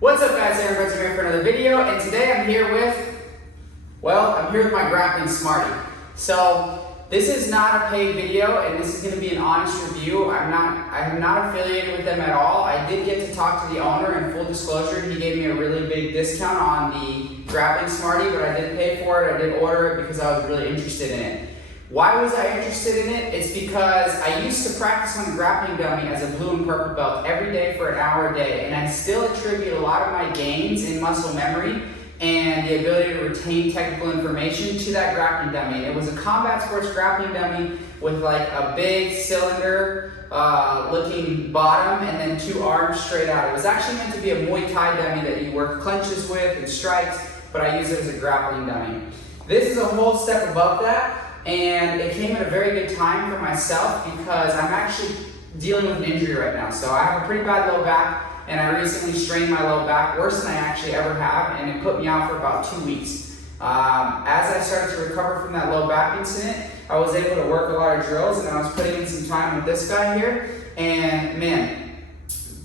What's up guys, Aaron Benson here for another video, and today I'm here with my Grappling Smarty. So this is not a paid video, and this is going to be an honest review. I'm not affiliated with them at all. I did get to talk to the owner, and full disclosure, he gave me a really big discount on the Grappling Smarty, but I didn't pay for it. I did order it because I was really interested in it. Why was I interested in it? It's because I used to practice on the grappling dummy as a blue and purple belt every day for an hour a day, and I still attribute a lot of my gains in muscle memory and the ability to retain technical information to that grappling dummy. It was a combat sports grappling dummy with like a big cylinder looking bottom and then two arms straight out. It was actually meant to be a Muay Thai dummy that you work clenches with and strikes, but I use it as a grappling dummy. This is a whole step above that. And it came at a very good time for myself because I'm actually dealing with an injury right now. So I have a pretty bad low back, and I recently strained my low back, worse than I actually ever have, and it put me out for about 2 weeks. As I started to recover from that low back incident, I was able to work a lot of drills, and I was putting in some time with this guy here. And man,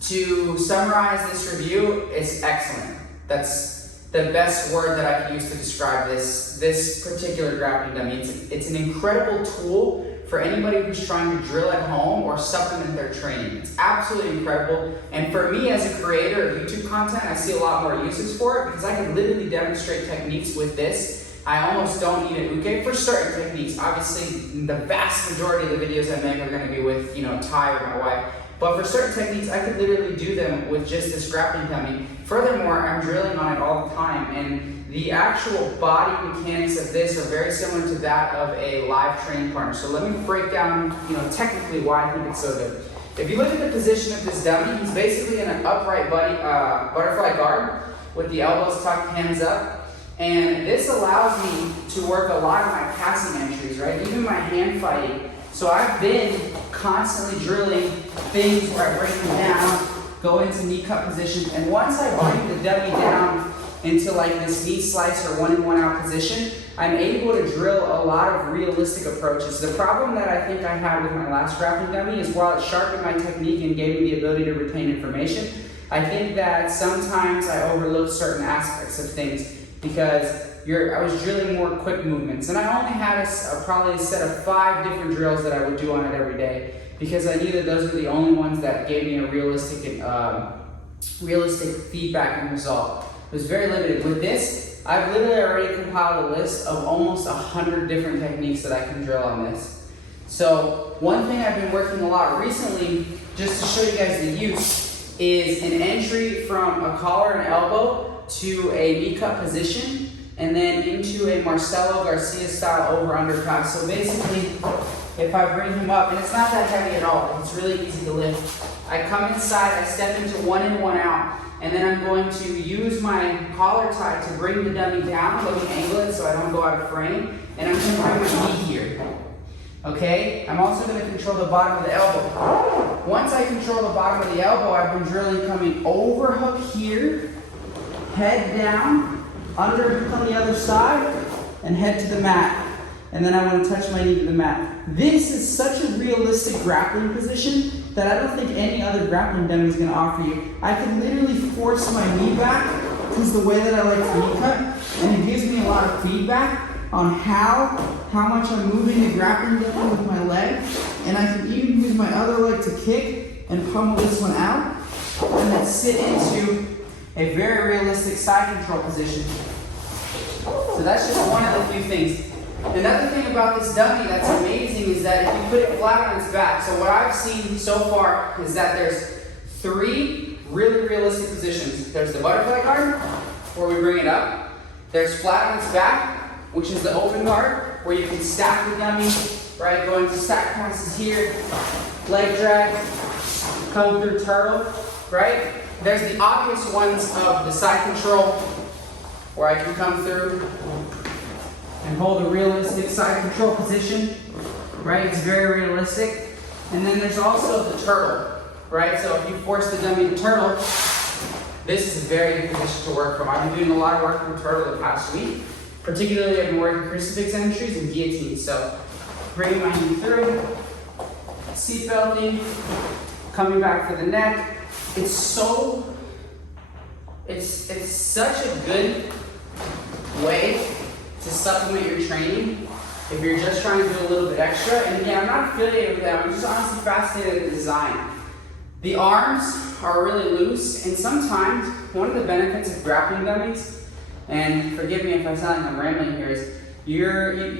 to summarize this review, it's excellent. That's the best word that I can use to describe this particular grappling dummy. It's an incredible tool for anybody who's trying to drill at home or supplement their training. It's absolutely incredible. And for me as a creator of YouTube content, I see a lot more uses for it because I can literally demonstrate techniques with this. I almost don't need a uke for certain techniques. Obviously, the vast majority of the videos I make are going to be with, Ty or my wife. But for certain techniques, I could literally do them with just this grappling dummy. Furthermore, I'm drilling on it all the time, and the actual body mechanics of this are very similar to that of a live training partner. So let me break down, technically why I think it's so good. If you look at the position of this dummy, he's basically in an upright butterfly guard with the elbows tucked, hands up. And this allows me to work a lot of my passing entries, right? Even my hand fighting. So I've been constantly drilling things where I break them down, go into knee cut positions, and once I bring the dummy down into like this knee slice or 1 in 1 out position, I'm able to drill a lot of realistic approaches. The problem that I think I had with my last grappling dummy is while it sharpened my technique and gave me the ability to retain information, I think that sometimes I overlooked certain aspects of things because I was drilling more quick movements, and I only had probably a set of 5 different drills that I would do on it every day because I knew that those were the only ones that gave me a realistic feedback and result. It was very limited. With this, I've literally already compiled a list of almost 100 different techniques that I can drill on this. So one thing I've been working a lot recently, just to show you guys the use, is an entry from a collar and elbow to a knee cut position, and then into a Marcelo Garcia style over undercut. So basically, if I bring him up, and it's not that heavy at all, it's really easy to lift. I come inside, I step into 1 in 1 out, and then I'm going to use my collar tie to bring the dummy down, let me angle it so I don't go out of frame, and I'm going to bring my knee here. Okay? I'm also going to control the bottom of the elbow. Once I control the bottom of the elbow, I've been drilling coming overhook here, head down, underhook on the other side, and head to the mat. And then I want to touch my knee to the mat. This is such a realistic grappling position that I don't think any other grappling dummy is going to offer you. I can literally force my knee back because the way that I like to knee cut, and it gives me a lot of feedback on how much I'm moving the grappling dummy with my leg. And I can even use my other leg to kick and pummel this one out, and then sit into a very realistic side control position. So that's just one of the few things. Another thing about this dummy that's amazing is that if you put it flat on its back, so what I've seen so far is that there's 3 really realistic positions. There's the butterfly guard, where we bring it up. There's flat on its back, which is the open guard, where you can stack the dummy, right? Going to stack passes here, leg drag, come through turtle, right? There's the obvious ones of the side control, where I can come through and hold a realistic side control position, right? It's very realistic. And then there's also the turtle, right? So if you force the dummy to turtle, this is a very good position to work from. I've been doing a lot of work from turtle the past week. Particularly, I've been working crucifix entries and guillotines. So bringing my knee through, seat belting, coming back for the neck. It's so it's such a good way to supplement your training if you're just trying to do a little bit extra. And again, I'm not affiliated with them, I'm just honestly fascinated with the design. The arms are really loose, and sometimes one of the benefits of grappling dummies, and forgive me if I sound like I'm rambling here, is you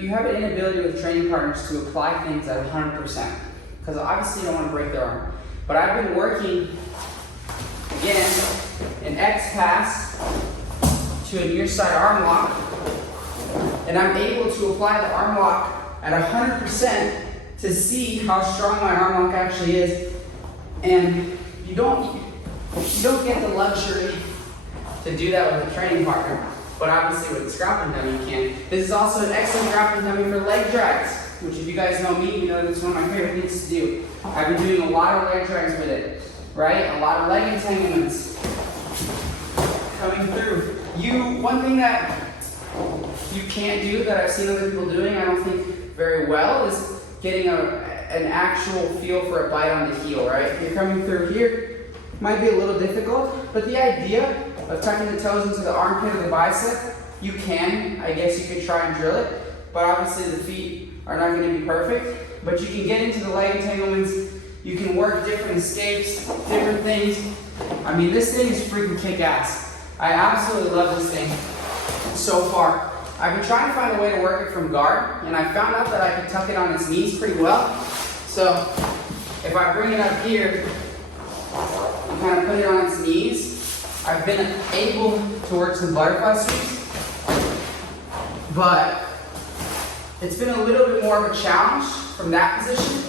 have an inability with training partners to apply things at 100%, because obviously you don't want to break their arm. But I've been working, again, an X pass to a near side arm lock, and I'm able to apply the arm lock at 100% to see how strong my arm lock actually is. And you don't get the luxury to do that with a training partner, but obviously with this grappling dummy you can. This is also an excellent grappling dummy for leg drags, which if you guys know me, you know that's one of my favorite things to do. I've been doing a lot of leg drags with it, right? A lot of leg entanglements coming through. One thing that you can't do that I've seen other people doing, I don't think very well, is getting an actual feel for a bite on the heel, right? If you're coming through here, might be a little difficult, but the idea of tucking the toes into the armpit or the bicep, you can, I guess you could try and drill it, but obviously the feet are not going to be perfect, but you can get into the leg entanglements, you can work different escapes, different things. I mean, this thing is freaking kick-ass. I absolutely love this thing so far. I've been trying to find a way to work it from guard, and I found out that I could tuck it on its knees pretty well. So if I bring it up here and kind of put it on its knees, I've been able to work some butterfly sweeps, but it's been a little bit more of a challenge from that position.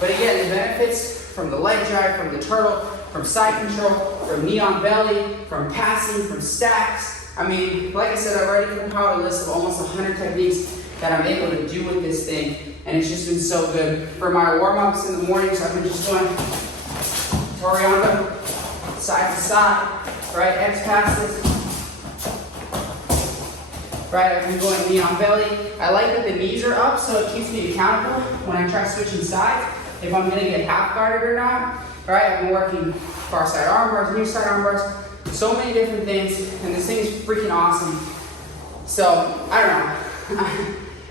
But again, the benefits from the leg drag, from the turtle, from side control, from knee on belly, from passing, from stacks. I mean, like I said, I've already compiled a list of almost 100 techniques that I'm able to do with this thing, and it's just been so good. For my warm-ups in the mornings, I've been just going Toriano, side to side, right, X passes, right, I've been going knee on belly. I like that the knees are up, so it keeps me accountable when I try switching sides, if I'm gonna get half guarded or not, right? I've been working far side arm bars, near side arm bars, so many different things, and this thing is freaking awesome. So, I don't know.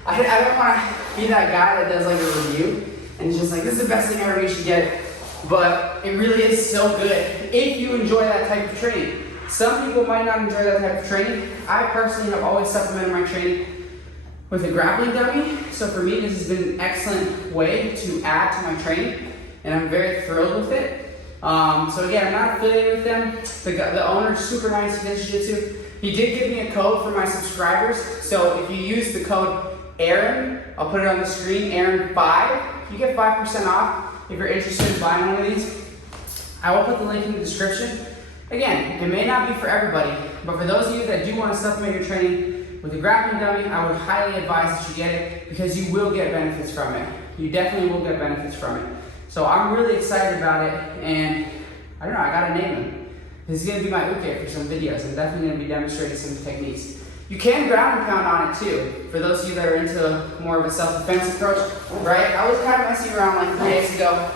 I don't want to be that guy that does like a review and it's just like, this is the best thing ever, you should get it. But it really is so good if you enjoy that type of training. Some people might not enjoy that type of training. I personally have always supplemented my training with a grappling dummy. So for me, this has been an excellent way to add to my training, and I'm very thrilled with it. So again, I'm not affiliated with them. The owner's super nice, he does jiu-jitsu. He did give me a code for my subscribers. So if you use the code Aaron, I'll put it on the screen, Aaron5, you get 5% off if you're interested in buying one of these. I will put the link in the description. Again, it may not be for everybody, but for those of you that do want to supplement your training with a grappling dummy, I would highly advise that you get it because you will get benefits from it. You definitely will get benefits from it. So I'm really excited about it, and I don't know, I gotta name them. This is gonna be my uke for some videos. I'm definitely gonna be demonstrating some techniques. You can ground and pound on it too, for those of you that are into more of a self-defense approach, right? I was kind of messing around like 3 days ago,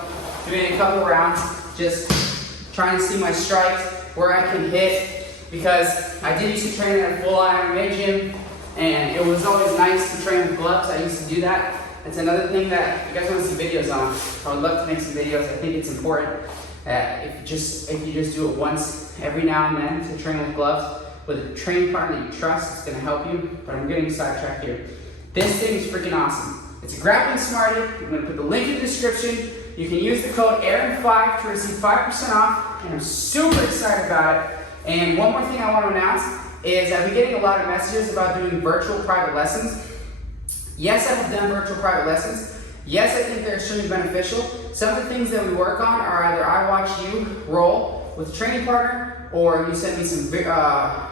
doing a couple rounds, just trying to see my strikes, where I can hit, because I did used to train at a full-on MMA gym, and it was always nice to train with gloves. I used to do that. It's another thing that you guys want to see videos on. I would love to make some videos. I think it's important if you just do it once every now and then to train with gloves with a training partner that you trust. It's going to help you. But I'm getting sidetracked here. This thing is freaking awesome. It's a grappling Smarty. I'm going to put the link in the description. You can use the code Aaron5 to receive 5% off, and I'm super excited about it. And one more thing I want to announce is I've been getting a lot of messages about doing virtual private lessons. Yes, I have done virtual private lessons. Yes, I think they're extremely beneficial. Some of the things that we work on are either I watch you roll with a training partner, or you send me some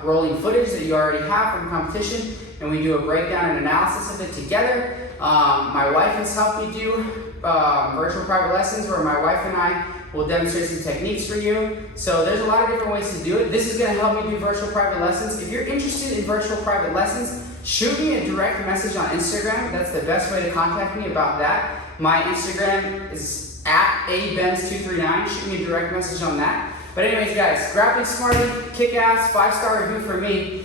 rolling footage that you already have from competition, and we do a breakdown and analysis of it together. My wife has helped me do virtual private lessons where my wife and I will demonstrate some techniques for you. So there's a lot of different ways to do it. This is going to help me do virtual private lessons. If you're interested in virtual private lessons, shoot me a direct message on Instagram. That's the best way to contact me about that. My Instagram is @abenz239. Shoot me a direct message on that. But anyways, guys, Grappling Smarty, kick-ass, 5-star review for me.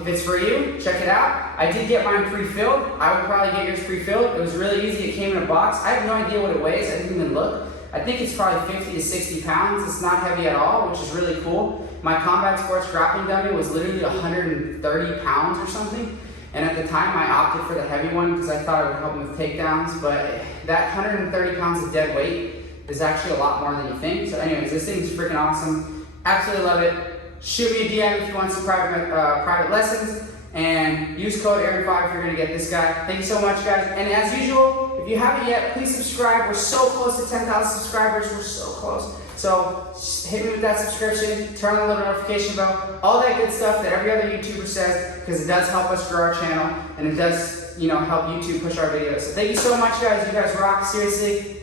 If it's for you, check it out. I did get mine pre-filled. I would probably get yours pre-filled. It was really easy. It came in a box. I have no idea what it weighs. I didn't even look. I think it's probably 50 to 60 pounds. It's not heavy at all, which is really cool. My Combat Sports grappling dummy was literally 130 pounds or something. And at the time, I opted for the heavy one because I thought it would help me with takedowns. But that 130 pounds of dead weight is actually a lot more than you think. So anyways, this thing's freaking awesome. Absolutely love it. Shoot me a DM if you want some private lessons. And use code AARON5 if you're going to get this guy. Thank you so much, guys. And as usual, if you haven't yet, please subscribe. We're so close to 10,000 subscribers. We're so close. So hit me with that subscription, turn on the little notification bell, all that good stuff that every other YouTuber says, because it does help us grow our channel, and it does, help YouTube push our videos. So thank you so much, guys. You guys rock. Seriously.